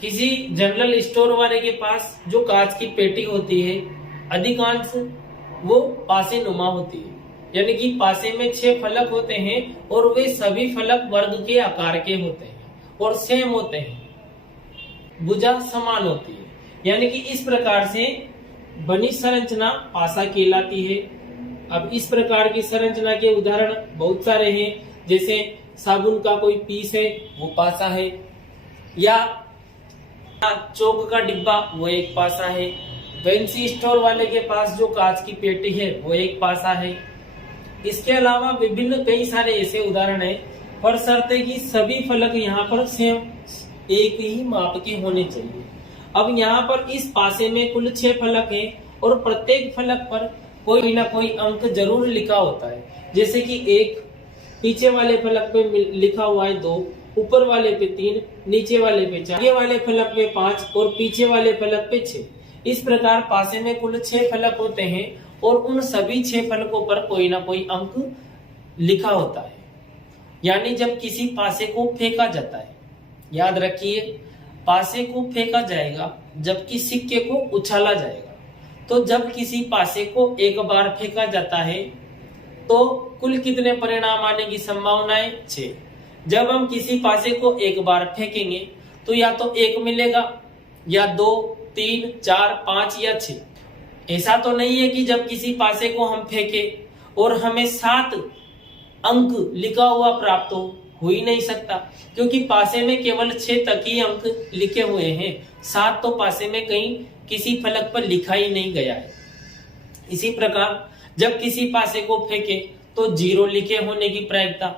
किसी जनरल स्टोर वाले के पास जो कांच की पेटी होती है अधिकांश वो पासे नुमा होती है, यानी कि पासे में 6 फलक होते हैं और वे सभी फलक वर्ग के आकार के होते हैं और सेम होते हैं, भुजा समान होती है। यानी कि इस प्रकार से बनी संरचना पासा कहलाती है। अब इस प्रकार की संरचना के उदाहरण बहुत सारे हैं, जैसे साबुन का कोई पीस है वो पासा है, या चौक का डिब्बा वो एक पासा है, फैंसी स्टोर वाले के पास जो कांच की पेटी है वो एक पासा है, इसके अलावा विभिन्न कई सारे ऐसे उदाहरण है, पर शर्त है कि सभी फलक यहाँ पर सेम एक ही माप के होने चाहिए। अब यहाँ पर इस पासे में कुल 6 फलक हैं और प्रत्येक फलक पर कोई ना कोई अंक जरूर लिखा होता है। जैसे कि 1 पीछे वाले फलक पे लिखा हुआ है 2, ऊपर वाले पे 3, नीचे वाले पे 4, आगे वाले फलक पे 5 और पीछे वाले फलक पे 6। इस प्रकार पासे में कुल 6 फलक होते हैं और उन सभी 6 फलकों पर कोई ना कोई अंक लिखा होता है। यानी जब किसी पासे को फेंका जाता है, याद रखिए पासे को फेंका जाएगा जबकि सिक्के को उछाला जाएगा। तो जब किसी पासे को एक बार फेंका जाता है तो कुल कितने परिणाम आने की संभावना है? 6। जब हम किसी पासे को एक बार फेंकेंगे तो या तो 1 मिलेगा या 2, 3, 4, 5 या 6। ऐसा तो नहीं है कि जब किसी पासे को हम फेंके और हमें 7 अंक लिखा हुआ प्राप्त हो ही नहीं सकता, क्योंकि पासे में केवल 6 तक ही अंक लिखे हुए हैं। 7 तो पासे में कहीं किसी फलक पर लिखा ही नहीं गया है। इसी प्रकार जब किसी पासे को फेंके तो 0 लिखे होने की प्रायिकता,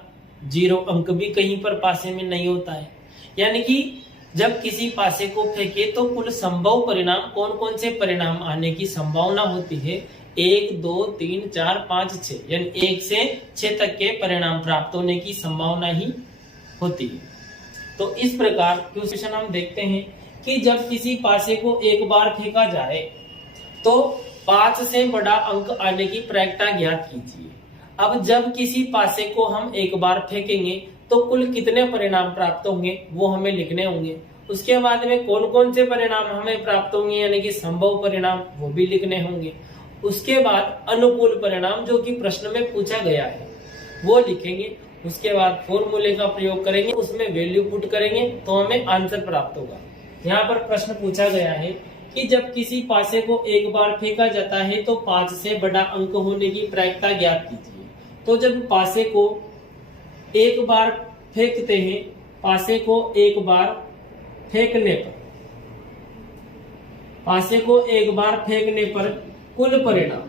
0 अंक भी कहीं पर पासे में नहीं होता है। यानी कि जब किसी पासे को फेंके तो कुल संभव परिणाम कौन कौन से परिणाम आने की संभावना होती है? 1, 2, 3, 4, 5, 6, यानी 1 से 6 तक के परिणाम प्राप्त होने की संभावना ही होती है। तो इस प्रकार क्वेश्चन हम देखते हैं कि जब किसी पासे को एक बार फेंका जाए तो 5 से बड़ा अंक आने की प्रायिकता ज्ञात कीजिए। अब जब किसी पासे को हम एक बार फेंकेंगे तो कुल कितने परिणाम प्राप्त होंगे वो हमें लिखने होंगे। उसके बाद में कौन कौन से परिणाम हमें प्राप्त होंगे यानी कि संभव परिणाम वो भी लिखने होंगे। उसके बाद अनुकूल परिणाम जो कि प्रश्न में पूछा गया है वो लिखेंगे। उसके बाद फॉर्मूले का प्रयोग करेंगे, उसमें वैल्यू पुट करेंगे तो हमें आंसर प्राप्त होगा। यहाँ पर प्रश्न पूछा गया है कि जब किसी पासे को एक बार फेंका जाता है तो 5 से बड़ा अंक होने की प्रायिकता ज्ञात कीजिए। तो जब पासे को एक बार फेंकते हैं, पासे को एक बार फेंकने पर, पासे को एक बार फेंकने पर कुल परिणाम,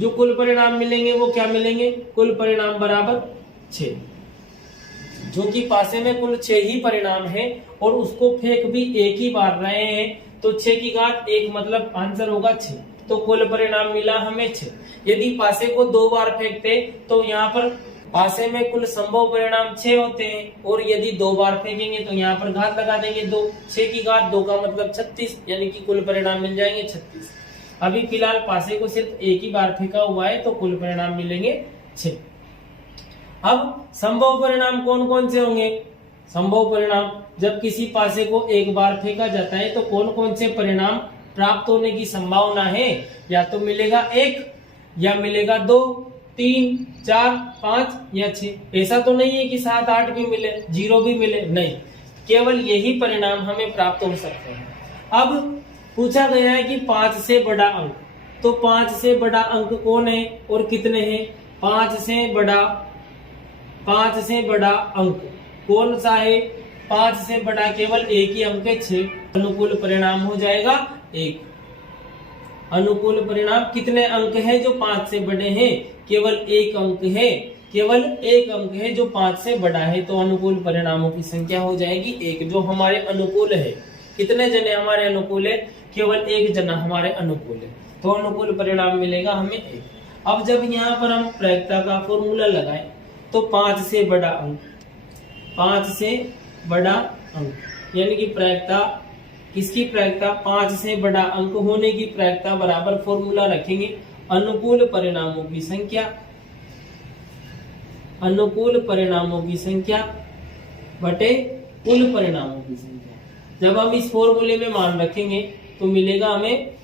जो कुल परिणाम मिलेंगे वो क्या मिलेंगे? कुल परिणाम बराबर 6, जो कि पासे में कुल 6 ही परिणाम है और उसको फेंक भी एक ही बार रहे हैं तो 6 की घात 1 मतलब आंसर होगा 6। तो कुल परिणाम मिला हमें 6। यदि पासे को 2 बार फेंकते तो यहाँ पर पासे में कुल संभव परिणाम 6 होते हैं और यदि 2 बार फेंकेंगे तो यहाँ पर घात लगा देंगे 2। 6 की घात 2 का मतलब 36, यानी कि कुल परिणाम मिल जाएंगे 36। अभी फिलहाल पासे को सिर्फ एक ही बार फेंका हुआ है तो कुल परिणाम मिलेंगे 6। अब संभव परिणाम कौन कौन से होंगे? संभव परिणाम जब किसी पासे को एक बार फेंका जाता है तो कौन कौन से परिणाम प्राप्त होने की संभावना है? या तो मिलेगा 1 या मिलेगा 2, 3, 4, 5 या 6। ऐसा तो नहीं है कि 7, 8 भी मिले, 0 भी मिले, नहीं, केवल यही परिणाम हमें प्राप्त हो सकते हैं। अब पूछा गया है कि 5 से बड़ा अंक, तो 5 से बड़ा अंक कौन है और कितने हैं? 5 से बड़ा अंक कौन सा है? 5 से बड़ा केवल एक ही अंक है 6। अनुकूल परिणाम हो जाएगा 1। अनुकूल परिणाम कितने अंक है जो 5 से बड़े हैं? केवल 1 अंक है, केवल 1 अंक है जो 5 से बड़ा है। तो अनुकूल परिणामों की संख्या हो जाएगी 1, जो हमारे अनुकूल है। कितने जने हमारे अनुकूल है? केवल 1 जना हमारे अनुकूल है, तो अनुकूल परिणाम मिलेगा हमें 1। अब जब यहाँ पर हम प्रायिकता का फॉर्मूला लगाएं तो 5 से बड़ा अंक, 5 से बड़ा अंक यानी कि प्रायिकता, किसकी प्रायिकता? 5 से बड़ा अंक होने की प्रायिकता बराबर फॉर्मूला रखेंगे अनुकूल परिणामों की संख्या, अनुकूल परिणामों की संख्या बटे कुल परिणामों की संख्या। जब हम इस फॉर्मूले में मान रखेंगे तो मिलेगा हमें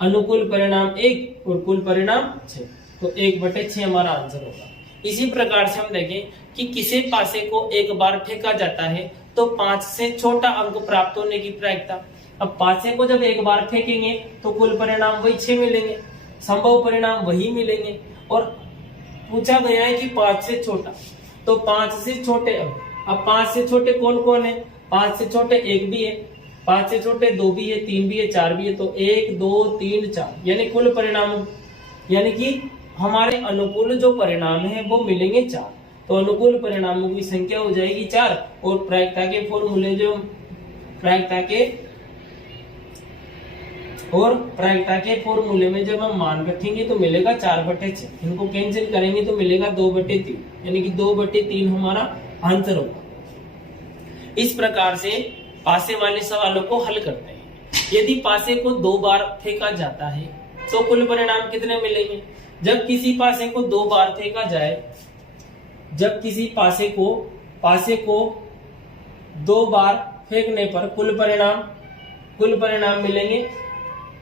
अनुकूल परिणाम 1 और कुल परिणाम 6, तो 1/6 हमारा आंसर होगा। इसी प्रकार से हम देखें कि किसी पासे को एक बार फेंका जाता है तो 5 से छोटा अंक प्राप्त होने की प्रायिकता। अब पासे को जब एक बार फेंकेंगे तो कुल परिणाम वही 6 मिलेंगे, संभव परिणाम वही मिलेंगे। और पूछा गया है कि 5 से छोटा, तो 5 से छोटे अंक, अब 5 से छोटे कौन कौन है? 5 से छोटे 1 भी है, 5 से छोटे 2 भी है, 3 भी है, 4 भी है, तो 1, 2, 3, 4 यानी कुल परिणाम, यानी कि हमारे अनुकूल जो परिणाम है वो मिलेंगे 4। तो अनुकूल परिणामों की संख्या हो जाएगी 4 और प्रायिकता के फॉर्मूले प्रायिकता के फॉर्मूले में जब हम मान रखेंगे तो मिलेगा 4/6। इनको कैंसिल करेंगे तो मिलेगा 2/3, यानी कि 2/3 हमारा आंसर होगा। इस प्रकार से पासे वाले सवालों को हल करते हैं। यदि पासे को 2 बार फेंका जाता है तो कुल परिणाम कितने मिलेंगे? जब किसी पासे को 2 बार फेंका जाए, जब किसी पासे को 2 बार फेंकने पर कुल परिणाम मिलेंगे।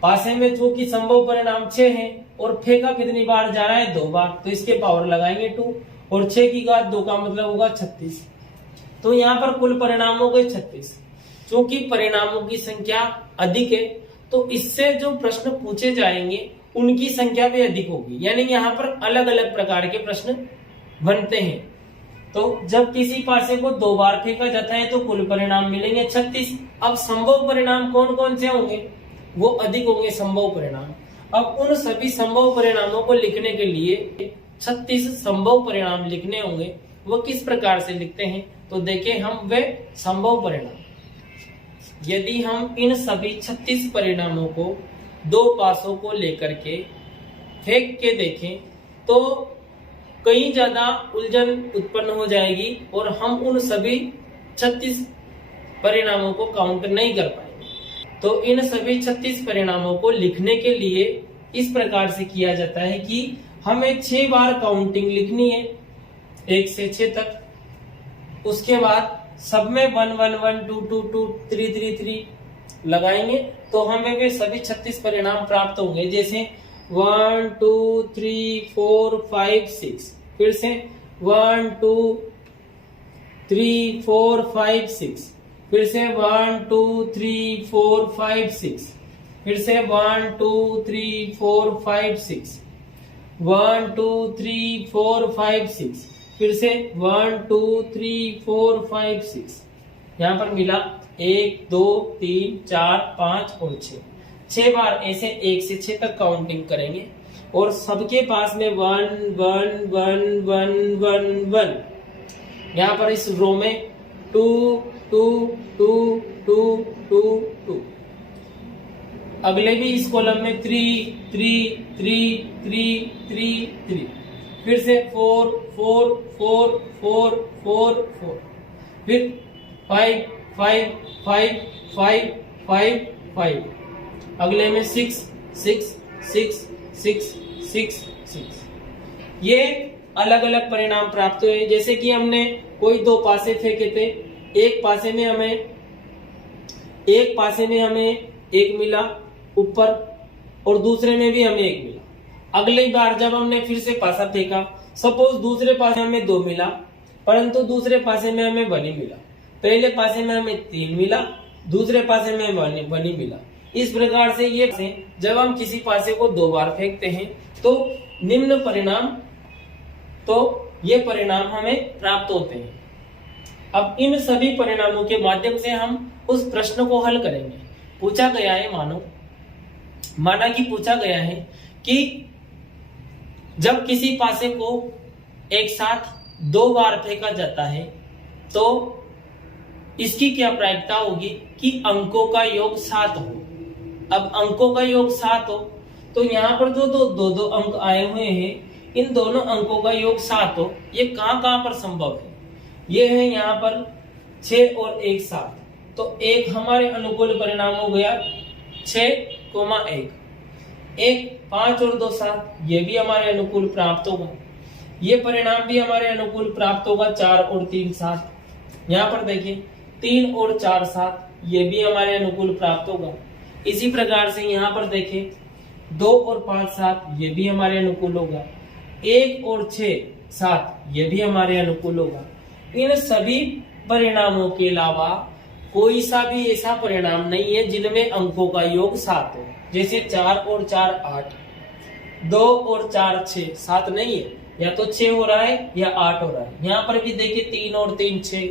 पासे में जो कि संभव परिणाम 6 है और फेंका कितनी बार जा रहा है? 2 बार, तो इसके पावर लगाएंगे 2 और 6 की घात 2 का मतलब होगा 36। तो यहाँ पर कुल परिणाम हो गए 36। क्योंकि परिणामों की संख्या अधिक है तो इससे जो प्रश्न पूछे जाएंगे उनकी संख्या भी अधिक होगी, यानी यहाँ पर अलग अलग प्रकार के प्रश्न बनते हैं। तो जब किसी पासे को 2 बार फेंका जाता है तो कुल परिणाम मिलेंगे 36। अब संभव परिणाम कौन कौन से होंगे? वो अधिक होंगे संभव परिणाम। अब उन सभी संभव परिणामों को लिखने के लिए 36 संभव परिणाम लिखने होंगे। वो किस प्रकार से लिखते हैं? तो देखें हम वे संभव परिणाम। यदि हम इन सभी 36 परिणामों को 2 पासों को लेकर के फेंक के देखें तो कई ज्यादा उलझन उत्पन्न हो जाएगी और हम उन सभी 36 परिणामों को काउंट नहीं कर पाएंगे। तो इन सभी 36 परिणामों को लिखने के लिए इस प्रकार से किया जाता है कि हमें 6 बार काउंटिंग लिखनी है 1 से 6 तक। उसके बाद सब में 1 1 1 2 2 2 3 3 3 लगाएंगे तो हमें वे सभी 36 परिणाम प्राप्त होंगे। जैसे 1 2 3 4 5 6, फिर से 1 2 3 4 5 6, फिर से 1 2 3 4 5 6, फिर से 1 2 3 4 5 6, 1 2 3 4 5 6, फिर से 1 2 3 4 5 6। यहाँ पर मिला 1 2 3 4 5 और 6 बार ऐसे 1 से 6 तक काउंटिंग करेंगे और सबके पास में 1 1 1 1 1 1। यहाँ पर इस रो में 2 2 2 2 2 2। अगले भी इस कॉलम में 3 3 3 3 3 3, फिर से 4 4 4 4 4 4, फिर 5 5 5 5 5 5, अगले में 6 6 6 6 6 6। ये अलग अलग परिणाम प्राप्त हुए। जैसे कि हमने कोई 2 पासे फेंके थे, एक पासे में हमें 1 मिला ऊपर और दूसरे में भी हमें 1 मिला। अगली बार जब हमने फिर से पासा फेंका, सपोज दूसरे पासे हमें 2 मिला परंतु दूसरे पासे में हमें 1 ही मिला। पहले पासे में हमें 3 मिला, दूसरे पासे में 1 ही मिला। इस प्रकार से ये जब हम किसी पासे को 2 बार फेंकते हैं तो निम्न परिणाम, तो ये परिणाम हमें प्राप्त होते हैं। अब इन सभी परिणामों के माध्यम से हम उस प्रश्न को हल करेंगे। पूछा गया है, माना कि पूछा गया है कि जब किसी पासे को एक साथ 2 बार फेंका जाता है तो इसकी क्या प्रायिकता होगी कि अंकों का योग 7 हो। अब अंकों का योग 7 हो तो यहाँ पर जो दो अंक आए हुए हैं, इन दोनों अंकों का योग 7 हो, ये कहाँ पर संभव है? ये है यहाँ पर 6 और 1 7। तो एक हमारे अनुकूल परिणाम हो गया 6,1, 5 और 2 7, ये भी हमारे अनुकूल प्राप्त होगा। ये परिणाम भी हमारे अनुकूल प्राप्त होगा 4 और 3 7। यहाँ पर देखिए 3 और 4 7, ये भी हमारे अनुकूल प्राप्त होगा। इसी प्रकार से यहाँ पर देखें 2 और 5 7, ये भी हमारे अनुकूल होगा। 1 और 6 7, ये भी हमारे अनुकूल होगा। इन सभी परिणामों के अलावा कोई सा भी ऐसा परिणाम नहीं है जिनमें अंकों का योग 7 हो। जैसे 4 और 4 8, 2 और 4 6, 7 नहीं है, या तो 6 हो रहा है या 8 हो रहा है। यहाँ पर भी देखिए 3 और 3 6,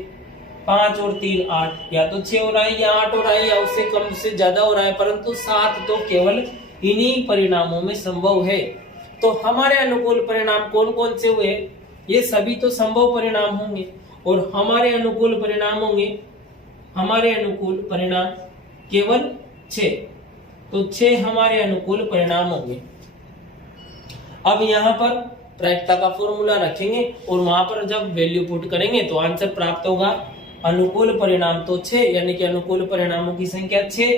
5 और 3 8, या तो 6 हो रहा है या 8 हो रहा है या उससे कम से ज्यादा हो रहा है, परंतु 7 तो केवल इन्हीं परिणामों में संभव है। तो हमारे अनुकूल परिणाम कौन कौन से हुए? ये सभी तो संभव परिणाम होंगे और हमारे अनुकूल परिणाम होंगे, हमारे अनुकूल परिणाम केवल 6। तो 6 हमारे अनुकूल परिणाम होंगे। अब यहाँ पर प्रायिकता का फॉर्मूला रखेंगे और वहां पर जब वैल्यू पुट करेंगे तो आंसर प्राप्त होगा अनुकूल परिणाम तो 6, यानी कि अनुकूल परिणामों की संख्या 6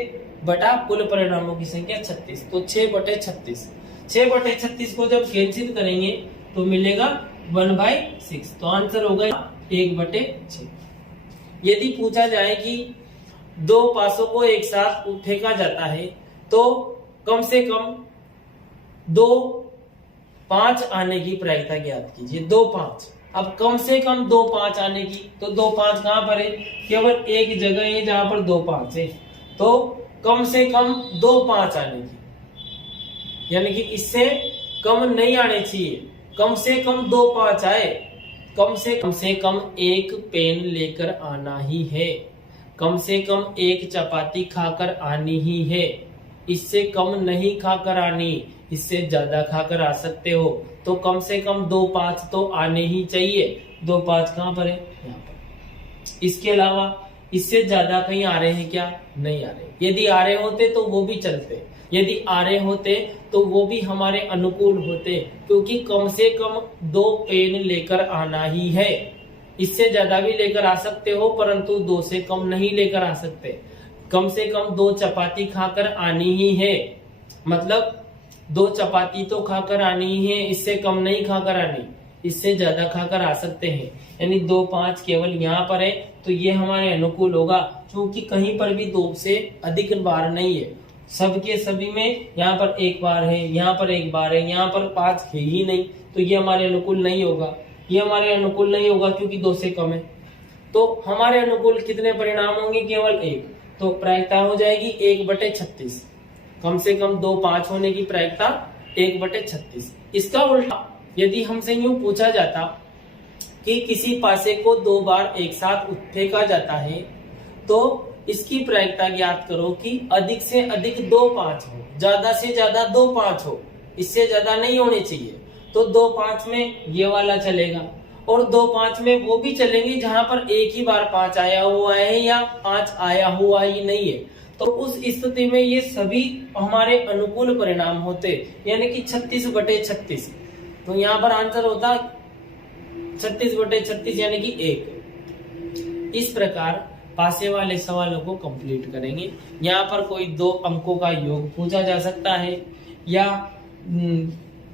बटा कुल परिणामों की संख्या 36। तो 6/36, 6/36 को जब कैंसिल करेंगे तो मिलेगा 1/6। तो आंसर होगा 1/6। यदि पूछा जाए कि दो पासों को एक साथ फेंका जाता है तो कम से कम 2 5 आने की प्रायिकता ज्ञात कीजिए। 2 5, अब कम से कम 2 5 आने की, तो 2 5 कहां पर है? केवल एक जगह है जहां पर 2 5 है। तो कम से कम 2 5 आने की, यानी कि इससे कम नहीं आने चाहिए, कम से कम 2 5 आए। कम से कम एक पेन लेकर आना ही है, कम से कम एक चपाती खाकर आनी ही है, इससे कम नहीं खाकर आनी, इससे ज्यादा खाकर आ सकते हो। तो कम से कम 2 5 तो आने ही चाहिए। 2 5 कहां पर है? यहाँ पर। इसके अलावा इससे ज्यादा कहीं आ रहे हैं क्या? नहीं आ रहे। यदि आ रहे होते तो वो भी चलते, यदि आ रहे होते तो वो भी हमारे अनुकूल होते, क्योंकि कम से कम 2 पेन लेकर आना ही है। इससे ज्यादा भी लेकर आ सकते हो, परंतु 2 से कम नहीं लेकर आ सकते। कम से कम 2 चपाती खाकर आनी ही है, मतलब 2 चपाती तो खाकर आनी ही है, इससे कम नहीं खाकर आनी, इससे ज्यादा खाकर आ सकते हैं। यानी 2 5 केवल यहाँ पर है, तो ये हमारे अनुकूल होगा, क्योंकि कहीं पर भी 2 से अधिक बार नहीं है। सबके सभी में यहाँ पर 1 बार है, यहाँ पर 1 बार है, यहाँ पर 5 है ही नहीं, तो ये हमारे अनुकूल नहीं होगा। ये हमारे अनुकूल नहीं होगा क्योंकि 2 से कम है। तो हमारे अनुकूल कितने परिणाम होंगे? केवल 1। तो प्रायिकता हो जाएगी 1/36। कम से कम 2 5 होने की प्रायिकता 1/36। इसका उल्टा यदि हमसे यूं पूछा जाता कि किसी पासे को 2 बार एक साथ फेंका जाता है तो इसकी प्रायिकता ज्ञात करो कि अधिक से अधिक 2 5 हो, ज्यादा से ज्यादा 2 5 हो, इससे ज्यादा नहीं होने चाहिए। तो 2 5 में ये वाला चलेगा और 2 5 में वो भी चलेंगे जहां पर एक ही बार 5 आया हुआ है या 5 आया हुआ ही नहीं है। तो उस स्थिति में ये सभी हमारे अनुकूल परिणाम होते, यानी कि 36/36। तो यहाँ पर आंसर होता 36/36 यानी कि 1। इस प्रकार पासे वाले सवालों को कंप्लीट करेंगे। यहाँ पर कोई 2 अंकों का योग पूछा जा सकता है, या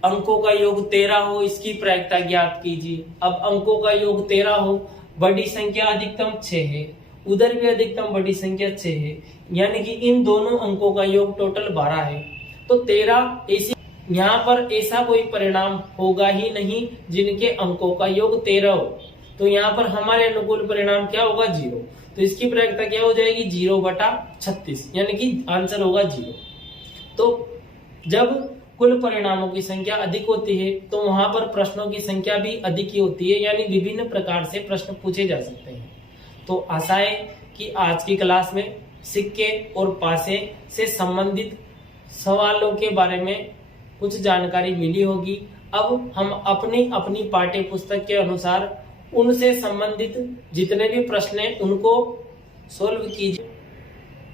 अंकों का योग 13 हो, इसकी प्रायिकता ज्ञात कीजिए। अब अंकों का योग 13 हो, बड़ी संख्या अधिकतम 6 है, उधर भी अधिकतम बड़ी संख्या 6 है, यानी कि इन दोनों अंकों का योग टोटल 12 है। तो 13 ऐसी, यहाँ पर ऐसा कोई परिणाम होगा ही नहीं जिनके अंकों का योग 13 हो। तो यहाँ पर हमारे अनुकूल परिणाम क्या होगा? 0। तो इसकी प्रायिकता क्या हो जाएगी? 0/36, यानी कि आंसर होगा 0। तो जब कुल परिणामों की संख्या अधिक होती है तो वहां पर प्रश्नों की संख्या भी अधिक ही होती है, यानी विभिन्न प्रकार से प्रश्न पूछे जा सकते हैं। तो आशा है कि आज की क्लास में सिक्के और पासे से संबंधित सवालों के बारे में कुछ जानकारी मिली होगी। अब हम अपनी अपनी पाठ्य पुस्तक के अनुसार उनसे संबंधित जितने भी प्रश्न हैं उनको सोल्व कीजिए।